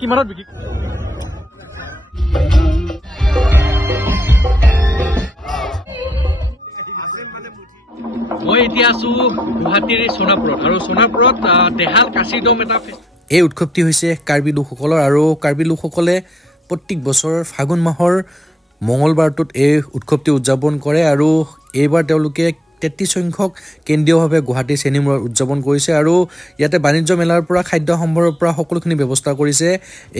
কিমানত বিক্ৰী মই এতিয়া আছো গুৱাহাটীৰ সোণাপুৰত আৰু সোণাপুৰত দেহাল কাশী দম এটা এই উৎসৱটি হৈছে কাৰ্বি লোকসকলৰ আৰু কাৰ্বি লোকসকলে প্ৰত্যেক বছৰ ফাগুন মাহৰ মঙলবাৰটোত এই উৎসৱটি উদযাপন কৰে আৰু এইবাৰ তেওঁলোকে 33 সংখ্যক কেন্দ্ৰীয়ভাৱে গুৱাহাটী চেনিমূৰত উদযাপন কৰিছে আৰু ইয়াতে বাণিজ্য মেলাৰ পৰা খাদ্য সম্ভাৰৰ পৰা সকলোখিনি ব্যৱস্থা কৰিছে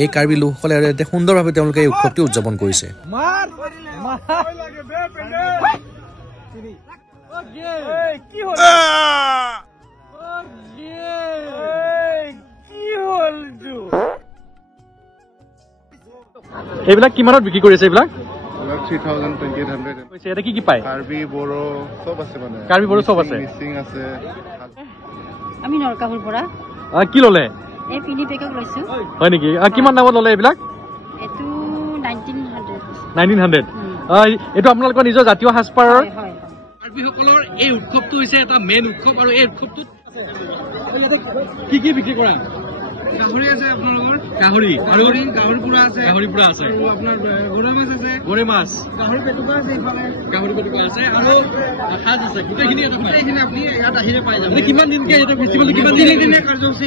এই কাৰ্বি লোকসকলে আৰু ইয়াতে সুন্দৰভাৱে তেওঁলোকে এই উৎসৱটি উদযাপন কৰিছে এইবিলাক কিমানত বিক্ৰী কৰিছে এইবিলাক 3000 এটা কি পায় কাৰ্বি বড়ো সব আছে মানে কাৰ্বি বড়ো সব আছে মিচিং আছে আমি নৰকাপুৰ পৰা কি ললে এই পিনি পেকক লৈছো হয় নেকি কিমান দামত ললে এইবিলাক এটো 1900 এইটো আপোনালোকৰ নিজৰ জাতীয় সাজপাৰৰ হয় কাৰ্বিসকলৰ এই উৎসৱটো হৈছে এটা মেইন উৎসৱ আৰু এই উৎসৱটোত কি কি বিক্ৰী কৰা গাহৰি আছে আপোনালোকৰ গাহৰি আৰু গাহৰি পুৰা আছে আৰু আপোনাৰ গৰৈ মাছ আছে গৰৈ মাছ গাহৰি পেটুকা আছে ইফালে গাহৰি পেটুকা আছে আৰু সাজ আছে গোটেইখিনি আপুনি ইয়াত আহিলে পাই যাব কিমান দিনকে এটা ফেষ্টিভেল কিমান দিনে কাৰ্যসূচী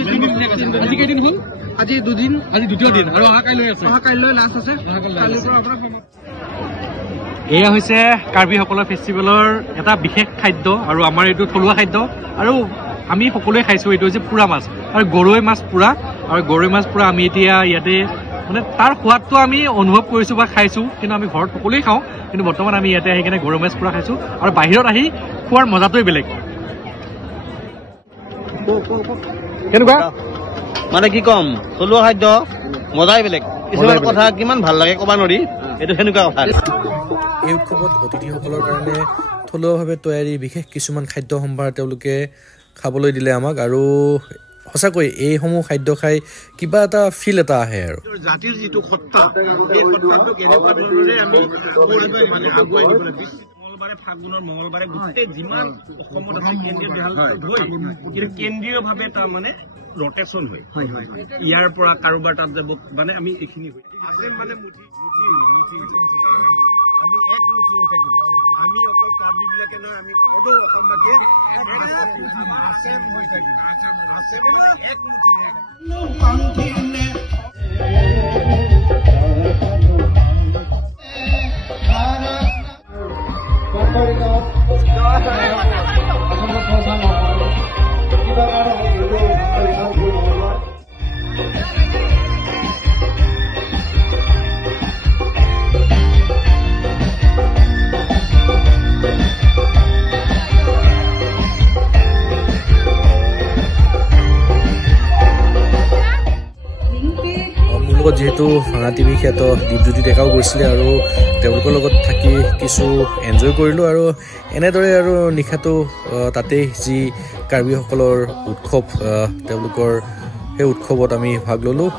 আজি কেইদিন হ'ল আজি দুদিন আজি দ্বিতীয় দিন আৰু অহা কাইলৈ লাষ্ট আছে কাইলৈৰ পৰা আপোনাৰ এয়া হৈছে কাৰ্বিসকলৰ ফেষ্টিভেলৰ এটা বিশেষ খাদ্য আৰু আমাৰ এইটো থলুৱা খাদ্য আৰু আমি সকলোৱে খাইছো এইটো হৈছে পুৰা মাছ আৰু গৰৈ মাছ পুৰা আমি এতিয়া ইয়াতে মানে তাৰ সোৱাদটো আমি অনুভৱ কৰিছো বা খাইছো কিন্তু আমি ঘৰত সকলোৱে খাওঁ কিন্তু বৰ্তমান আমি ইয়াতে আহি কিনে গৰৈ মাছ পুৰা খাইছো আৰু বাহিৰত আহি খোৱাৰ মজাটোৱে বেলেগ কেনেকুৱা মানে কি কম থলুৱা খাদ্য মজাই বেলেগ কিছুমান কথা কিমান ভাল লাগে ক'ব নোৱাৰি এইটো সেনেকুৱা কথা এই উৎসৱত অতিথিসকলৰ কাৰণে থলুৱাভাৱে তৈয়াৰী বিশেষ কিছুমান খাদ্য সম্ভাৰ তেওঁলোকে খাবলৈ দিলে আমাক আৰু সঁচাকৈ এইসমূহ খাদ্য খাই কিবা এটা ফিল এটা আহে আৰু জাতিৰ যিটো সত্তা এই সত্তাটো কেনেকুৱা ধৰণে আমি মানে আগুৱাই নিব লাগে মঙলবাৰে ফাগুনৰ মঙলবাৰে গোটেই যিমান অসমত আছে কেন্দ্ৰীয় কিন্তু কেন্দ্ৰীয়ভাৱে তাৰ মানে ৰটেশ্যন হয় ইয়াৰ পৰা কাৰোবাৰ তাত যাব মানে আমি এইখিনি আছে মানে আমি এক মুঠি থাকিম আমি অকল কাৰ্বিবিলাকে নহয় আমি সদৌ অসমবাসীয়ে আছে হৈ থাকিম আছে এক যিহেতু ভাঙা টিভি খ্যাত দীপজ্যোতি ডেকাও গৈছিলে আৰু তেওঁলোকৰ লগত থাকি কিছু এনজয় কৰিলোঁ আৰু এনেদৰে আৰু নিশাটো তাতেই যি কাৰ্বিসকলৰ উৎসৱ তেওঁলোকৰ সেই উৎসৱত আমি ভাগ ল'লোঁ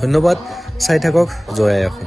ধন্যবাদ চাই থাকক জয় আই অসম।